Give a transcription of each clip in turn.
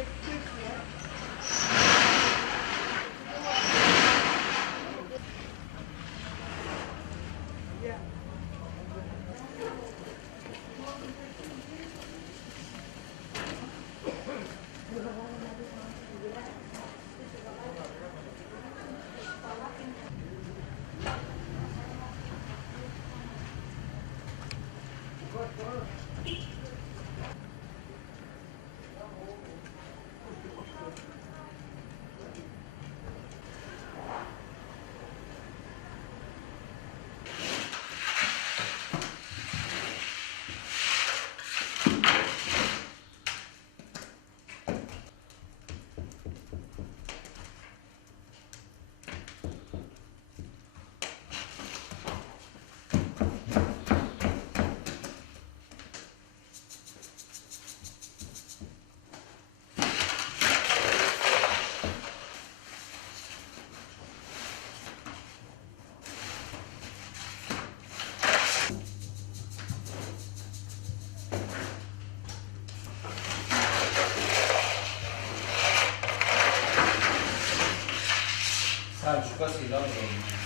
Thank you. fácil, hombre. Pues,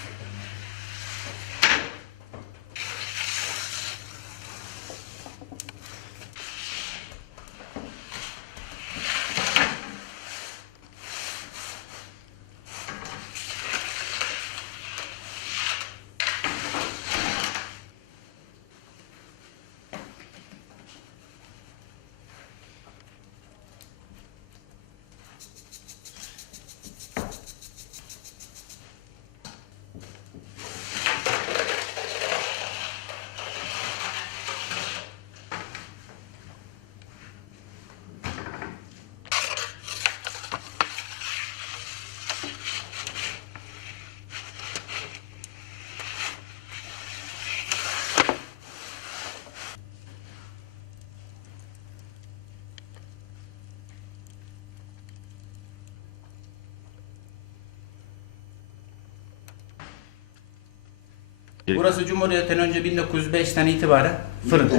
Burası Cumhuriyet'ten önce 1905'ten itibaren fırın.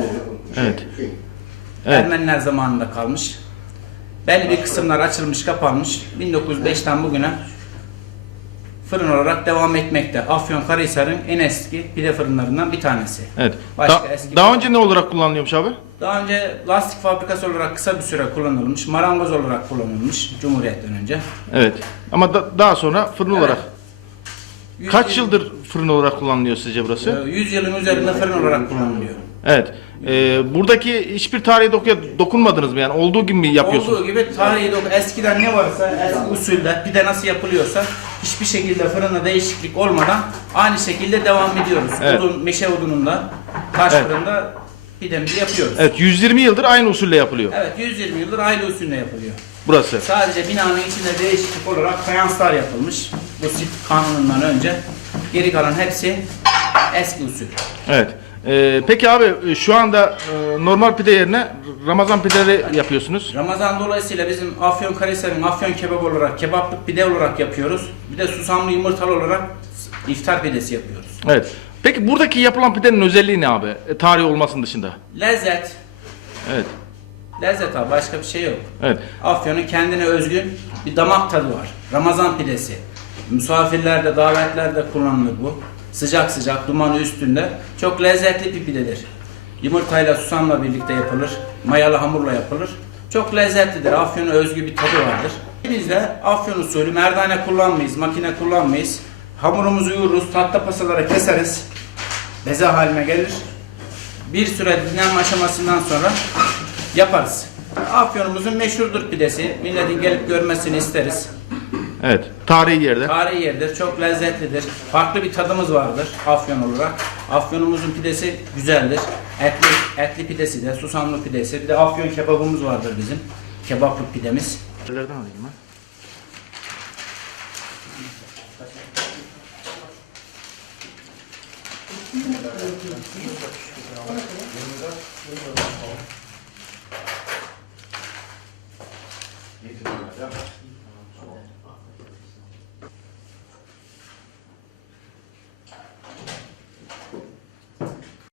Evet. Evet. Ermeniler zamanında kalmış. Belli bir kısımlar açılmış, kapanmış. 1905'ten bugüne fırın olarak devam etmekte. Afyonkarahisar'ın en eski pide fırınlarından bir tanesi. Evet. Başka Da- eski- daha önce ne olarak kullanılıyormuş abi? Daha önce lastik fabrikası olarak kısa bir süre kullanılmış, marangoz olarak kullanılmış Cumhuriyet'ten önce. Evet. Ama da- daha sonra fırın Evet. olarak. Kaç yıl- yıldır fırın olarak kullanılıyor sizce burası? Ee, 100 yılın üzerinde fırın olarak kullanılıyor. Evet. Ee, buradaki hiçbir tarihi dokuya dokunmadınız mı yani? Olduğu gibi mi yapıyorsunuz? Olduğu gibi tarihi doku eskiden ne varsa eski usulde pide nasıl yapılıyorsa hiçbir şekilde fırında değişiklik olmadan aynı şekilde devam ediyoruz. Evet. Odun, meşe odununda, taş Evet. fırında pidemizi yapıyoruz. Evet 120 yıldır aynı usulle yapılıyor. Evet 120 yıldır aile usulüne yapılıyor. Burası. Sadece binanın içinde değişiklik olarak fayanslar yapılmış. Bu sit kanunundan önce. Geri kalan hepsi eski usul. Evet. Ee, peki abi e, şu anda e, normal pide yerine Ramazan pideleri yapıyorsunuz. Ramazan dolayısıyla bizim Afyon Karahisar'ın Afyon kebap olarak, kebaplık pide olarak yapıyoruz. Bir de susamlı yumurtalı olarak iftar pidesi yapıyoruz. Evet. Peki buradaki yapılan pidenin özelliği ne abi? E, tarihi olmasının dışında. Lezzet, Evet. lezzet abi başka bir şey yok. Evet. Afyon'un kendine özgün bir damak tadı var. Ramazan pidesi. Misafirlerde, davetlerde kullanılır bu. Sıcak sıcak, dumanı üstünde. Çok lezzetli bir pidedir. Yumurtayla, susamla birlikte yapılır. Mayalı hamurla yapılır. Çok lezzetlidir. Afyon'a özgü bir tadı vardır. Biz de Afyon usulü merdane kullanmayız, makine kullanmayız. Hamurumuzu yoğururuz, tatlı pasalara keseriz. Beze haline gelir. Bir süre dinlenme aşamasından sonra yaparız. Afyonumuzun meşhurdur pidesi. Milletin gelip görmesini isteriz. Evet. Tarihi yerde. Tarihi yerdir, çok lezzetlidir. Farklı bir tadımız vardır Afyon olarak. Afyonumuzun pidesi güzeldir. Etli, etli pidesi de, susamlı pidesi. Bir de Afyon kebabımız vardır bizim. Kebaplık pidemiz. Nelerden alayım ben?